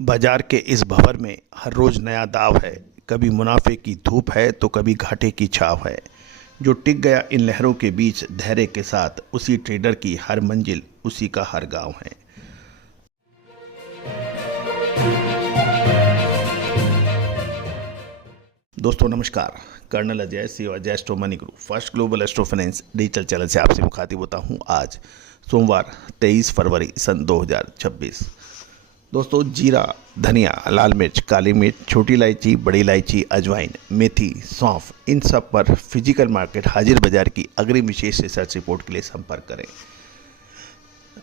बाजार के इस भंवर में हर रोज नया दाव है। कभी मुनाफे की धूप है तो कभी घाटे की छाव है। जो टिक गया इन लहरों के बीच धैर्य के साथ, उसी ट्रेडर की हर मंजिल, उसी का हर गांव है। दोस्तों नमस्कार। कर्नल अजय सेवा Ajay astro money group first global astro finance digital channel से आपसे मुखातिब होता हूं। आज सोमवार 23 फरवरी सन 2026। दोस्तों, जीरा, धनिया, लाल मिर्च, काली मिर्च, छोटी इलायची, बड़ी इलायची, अजवाइन, मेथी, सौंफ, इन सब पर फिजिकल मार्केट हाजिर बाजार की अग्रिम विशेष रिसर्च रिपोर्ट के लिए संपर्क करें।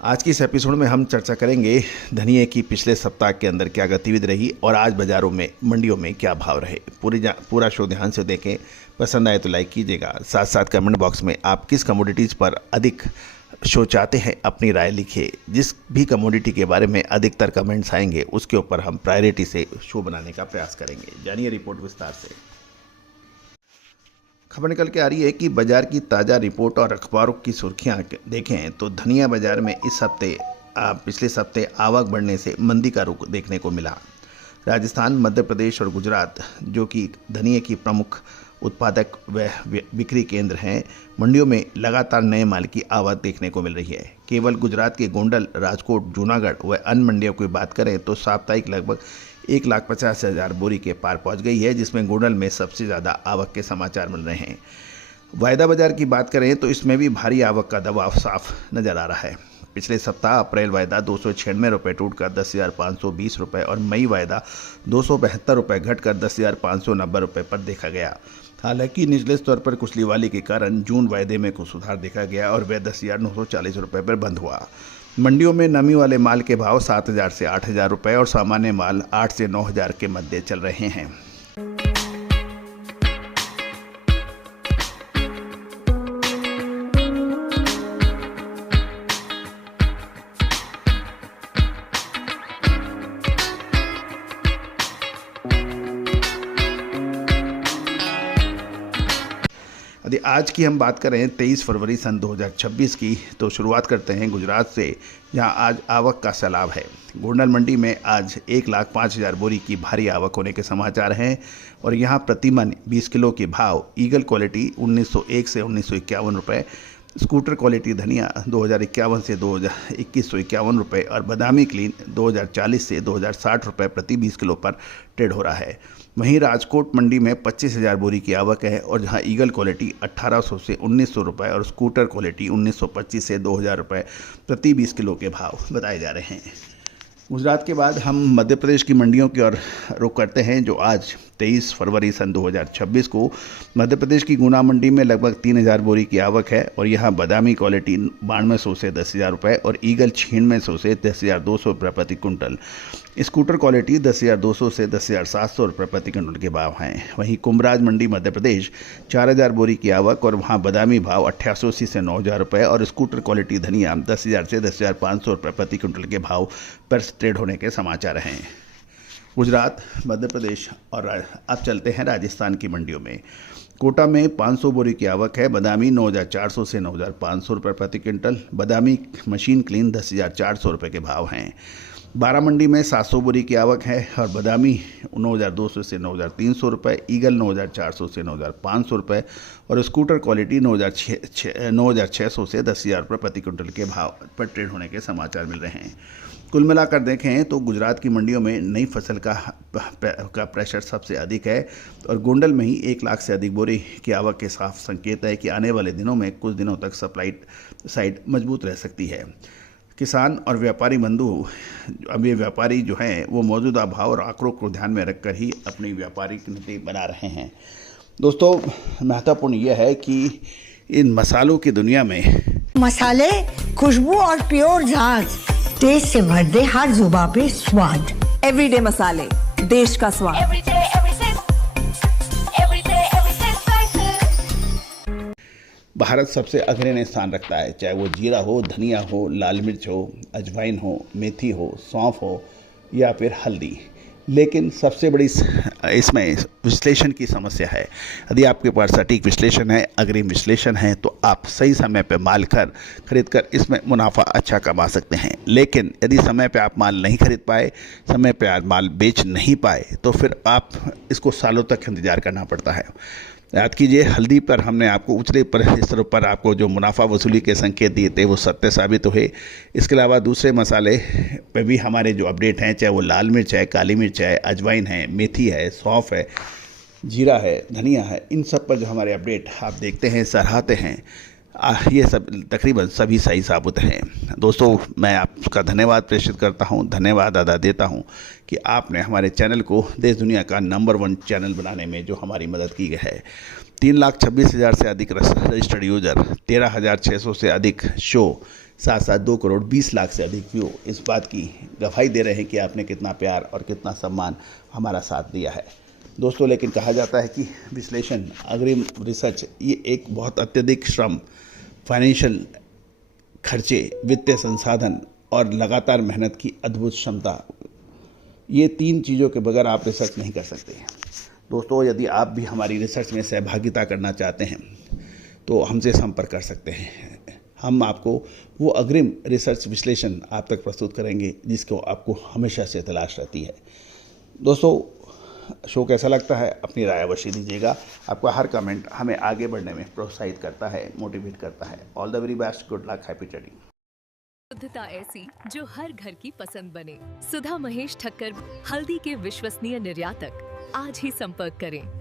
आज की इस एपिसोड में हम चर्चा करेंगे धनिया की पिछले सप्ताह के अंदर क्या गतिविधि रही और आज बाजारों में, मंडियों में क्या भाव रहे। पूरा शो ध्यान से देखें। पसंद आए तो लाइक कीजिएगा। साथ साथ कमेंट बॉक्स में आप किस कमोडिटीज़ पर अधिक शो चाहते हैं अपनी राय लिखिए। जिस भी कमोडिटी के बारे में अधिकतर कमेंट्स आएंगे उसके ऊपर हम प्रायोरिटी से शो बनाने का प्रयास करेंगे। जानिए रिपोर्ट विस्तार से। खबर निकल के आ रही है कि बाजार की ताज़ा रिपोर्ट और अखबारों की सुर्खियां देखें तो धनिया बाजार में इस हफ्ते पिछले हफ्ते आवक बढ़ने से मंदी का रुख देखने को मिला। राजस्थान, मध्य प्रदेश और गुजरात, जो कि धनिया की प्रमुख उत्पादक व बिक्री केंद्र हैं, मंडियों में लगातार नए माल की आवक देखने को मिल रही है। केवल गुजरात के गोंडल, राजकोट, जूनागढ़ व अन्य मंडियों की बात करें तो साप्ताहिक लगभग 1,50,000 बोरी के पार पहुंच गई है, जिसमें गोंडल में सबसे ज़्यादा आवक के समाचार मिल रहे हैं। वायदा बाजार की बात करें तो इसमें भी भारी आवक का दबाव साफ नजर आ रहा है। पिछले सप्ताह अप्रैल वायदा 296 रुपये टूटकर 10,520 रुपये और मई वायदा 272 रुपये घटकर 10,590 रुपये पर देखा गया। हालांकि निचले स्तर पर कुछ लिवाली के कारण जून वायदे में कुछ सुधार देखा गया और वह 10,940 रुपये पर बंद हुआ। मंडियों में नमी वाले माल के भाव 7,000 से 8,000 रुपये और सामान्य माल 8 से 9,000 के मध्य चल रहे हैं। यदि आज की हम बात करें 23 फरवरी सन 2026 की, तो शुरुआत करते हैं गुजरात से, जहां आज आवक का सैलाब है। गोंडल मंडी में आज 1,05,000 बोरी की भारी आवक होने के समाचार हैं और यहां प्रतिमन 20 किलो के भाव ईगल क्वालिटी 1901 से 1951 रुपये, स्कूटर क्वालिटी धनिया 2,051 से 2,2151 रुपये और बादामी क्लीन 2,040 से 2,060 रुपये प्रति 20 किलो पर ट्रेड हो रहा है। वहीं राजकोट मंडी में 25,000 बोरी की आवक है और जहां ईगल क्वालिटी 1,800 से 1,900 रुपये और स्कूटर क्वालिटी 1,925 से 2,000 रुपये प्रति 20 किलो के भाव बताए जा रहे हैं। गुजरात के बाद हम मध्य प्रदेश की मंडियों की ओर रुख करते हैं, जो आज 23 फरवरी सन 2026 को मध्य प्रदेश की गुना मंडी में लगभग 3,000 बोरी की आवक है और यहां बादामी क्वालिटी 9200 से 10,000 रुपये और ईगल 9600 से 10,200 रुपये प्रति कुंटल, स्कूटर क्वालिटी 10,200 से 10,700 रुपये प्रति कुंटल के भाव हैं। वहीं कुंभराज मंडी मध्य प्रदेश 4,000 बोरी की आवक और वहां बादामी भाव 880 से 9,000 रुपये और स्कूटर क्वालिटी धनिया 10,000 से 10,500 रुपये प्रति कुंटल के भाव पर ट्रेड होने के समाचार हैं। गुजरात, मध्य प्रदेश और अब चलते हैं राजस्थान की मंडियों में। कोटा में 500 बोरी की आवक है। बादामी 9,400 से 9,500 रुपये प्रति क्विंटल, बादामी मशीन क्लीन 10,400 रुपये के भाव हैं। बारामंडी में 700 बोरी की आवक है और बादामी 9,200 से 9,300 रुपये, ईगल 9,400 से 9,500 रुपये और स्कूटर क्वालिटी 9,600 से 10,000 रुपये प्रति क्विंटल के भाव पर ट्रेड होने के समाचार मिल रहे हैं। कुल मिलाकर देखें तो गुजरात की मंडियों में नई फसल का प्रेशर सबसे अधिक है और गोंडल में ही 1 लाख से अधिक बोरी की आवक के साफ संकेत है कि आने वाले दिनों में कुछ दिनों तक सप्लाई साइड मजबूत रह सकती है। किसान और व्यापारी बंधु, अब ये व्यापारी जो हैं वो मौजूदा भाव और आंकड़ों को ध्यान में रखकर ही अपनी व्यापारिक नीति बना रहे हैं। दोस्तों, महत्वपूर्ण यह है कि इन मसालों की दुनिया में मसाले, खुशबू और प्योर झाग, टेस्ट से भर दे हर जुबां पे स्वाद। एवरीडे मसाले, देश का स्वाद। भारत सबसे अग्रणी स्थान रखता है, चाहे वो जीरा हो, धनिया हो, लाल मिर्च हो, अजवाइन हो, मेथी हो, सौंफ हो या फिर हल्दी। लेकिन सबसे बड़ी इसमें विश्लेषण की समस्या है। यदि आपके पास सटीक विश्लेषण है, अग्रिम विश्लेषण है, तो आप सही समय पर माल खरीद कर इसमें मुनाफा अच्छा कमा सकते हैं। लेकिन यदि समय पर आप माल नहीं खरीद पाए, समय पर आप माल बेच नहीं पाए, तो फिर आप इसको सालों तक इंतजार करना पड़ता है। याद कीजिए, हल्दी पर हमने आपको उछले स्तर पर आपको जो मुनाफा वसूली के संकेत दिए थे वो सत्य साबित हुए। इसके अलावा दूसरे मसाले पे भी हमारे जो अपडेट हैं, चाहे वो लाल मिर्च है, काली मिर्च है, अजवाइन है, मेथी है, सौंफ है, जीरा है, धनिया है, इन सब पर जो हमारे अपडेट आप देखते हैं, सराहते हैं, ये सब तकरीबन सभी सही साबित हैं। दोस्तों, मैं आपका धन्यवाद प्रेषित करता हूं, धन्यवाद अदा देता हूं कि आपने हमारे चैनल को देश दुनिया का नंबर 1 चैनल बनाने में जो हमारी मदद की है। 3,26,000 से अधिक रजिस्टर्ड यूज़र, 13,600 से अधिक शो, साथ साथ 2 करोड़ 20 लाख से अधिक व्यू इस बात की गवाही दे रहे हैं कि आपने कितना प्यार और कितना सम्मान हमारा साथ दिया है। दोस्तों, लेकिन कहा जाता है कि विश्लेषण, अग्रिम रिसर्च, ये एक बहुत अत्यधिक श्रम, फाइनेंशियल खर्चे, वित्तीय संसाधन और लगातार मेहनत की अद्भुत क्षमता, ये 3 चीज़ों के बगैर आप रिसर्च नहीं कर सकते। दोस्तों, यदि आप भी हमारी रिसर्च में सहभागिता करना चाहते हैं तो हमसे संपर्क कर सकते हैं। हम आपको वो अग्रिम रिसर्च विश्लेषण आप तक प्रस्तुत करेंगे जिसको आपको हमेशा से तलाश रहती है। दोस्तों, शो कैसा लगता है अपनी राय अवश्य दीजिएगा। आपका हर कमेंट हमें आगे बढ़ने में प्रोत्साहित करता है, मोटिवेट करता है। All the very best, good luck, happy trading. शुद्धता ऐसी जो हर घर की पसंद बने। सुधा महेश ठक्कर, हल्दी के विश्वसनीय निर्यातक। आज ही संपर्क करें।